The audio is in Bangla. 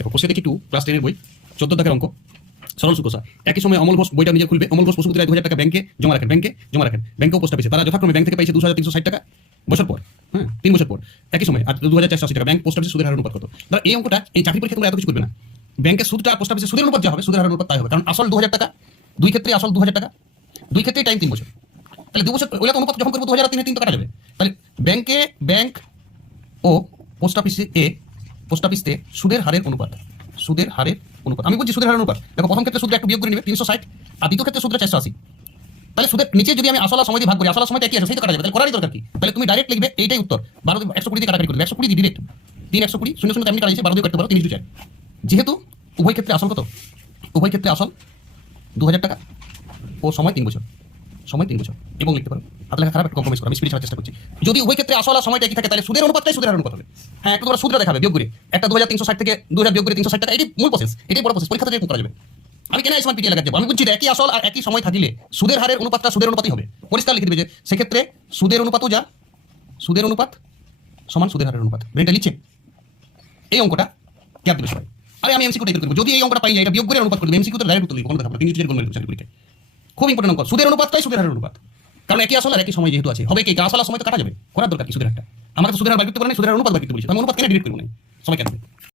দেখো কোষে দেখি 2 ক্লাস 10 এর বই 14 দাগের অঙ্ক সরল সুকোষা। একই সময় অমল ঘোষ বইটা নিজে খুলবে, অমল ঘোষ বসুমতীরায় 2000 টাকা ব্যাংকে জমা রাখেন, ব্যাংকেও পোস্ট অফিসে, তারা যথাক্রমে ব্যাংক থেকে পাইছে 2360 টাকা বছর পর, হ্যাঁ 3 বছর পর একই সময়, আর 2480 টাকা ব্যাংক পোস্ট অফিসে সুদের হার অনুপাত কত। তাহলে এই অঙ্কটা এই চাকরি পরীক্ষা তোমরা এত কিছু করবে না, ব্যাংকের সুদটা পোস্ট অফিসে সুদের অনুপাত যা হবে সুদের হার অনুপাত তাই হবে, কারণ আসল 2000 টাকা, দুই ক্ষেত্রে আসল 2000 টাকা, দুই ক্ষেত্রেই টাইম 3 বছর, তাহলে 2 বছর ওইটা অনুপাত যখন করবো 2000 আর 3 তো কাটা যাবে। তাহলে ব্যাংক ও পোস্ট অফিসে সুদের হারের অনুপাত, আমি বলছি সুদের হারের অনুপাত। দেখো প্রথম ক্ষেত্রে সুদটা একটু বিয়োগ করে নেবে 360, আর দ্বিতীয় ক্ষেত্রে সুদটা 480। তাহলে সুদের নিচে যদি আমি আসল আর সময় দিয়ে ভাগ করি, আসল সময়টা একই আছে, সেই তো কাটা যাবে, তাহলে করারই দরকার কি। তাহলে তুমি ডাইরেক্ট লিখবে এইটাই উত্তর, 12 120 দিয়ে কাটাকাটি করবে, 120 ডিরেক্ট 3 120 0 0 এমনি কাটাইছে, 12 দিয়ে কাটতে পারো 3 4। যেহেতু উভয় ক্ষেত্রে আসল কত, উভয় ক্ষেত্রে আসল 2000 টাকা ও সময় 3 বছর, এবং লিখতে পারো হাতে লেখা খারাপ, একটু কম্প্রোমাইজ করো, আমি স্পিড ছাড়ার চেষ্টা করছি। যদি উভয় ক্ষেত্রে আসল আর সময়টা একই থাকে তাহলে সুদের অনুপাতটাই সুদের হার অনুপাত হবে। হ্যাঁ একটু তোমরা সুদটা দেখাবে বিয়োগ করে, একটা 2360 থেকে 2000 বিয়োগ করে 360 টাকা, এটাই মূল প্রসেস, এটাই বড় প্রসেস, পরীক্ষাতে করা যাবে। আমি কেন সমান পিটিয়ে লাগাতে, আমি বলছি একই আসল আর একই সময় থাকলে সুদের হারের অনুপাতটা সুদের অনুপাতই হবে, পরিষ্কার লিখে দিবে যে সেক্ষেত্রে সুদের অনুপাতও যা, সুদের অনুপাত সমান সুদের হারের অনুপাত। ব্রেনটা লিখছে এই অঙ্কটা গ্যাপ দেবে সবাই। আরে আমি এমসিকিউ টাইপ করব, যদি এই অঙ্কটা পাই এটা বিয়োগ করে অনুপাত করব, এমসিকিউ তো ডাইরেক্ট উত্তর লিখব, কোনো কথা না, কিন্তু নিজের গণনা চাকরি পরীক্ষায় খুব ইম্পর্টেন্ট অঙ্ক, সুদের অনুপাতটাই সুদের হারের অনুপাত, কারণ একই আসল আর একই সময় যেহেতু আছে, হবে কি আসল আর সময় তো কাটা যাবে, করার দরকার কি সুদের হারটা, আমার তো সুদের হার বাই করতে পারে না, সুদের হার অনুপাত বাই করতে বলেছি, আমি অনুপাত কেন ডিরেক্ট করব না, সময় কেন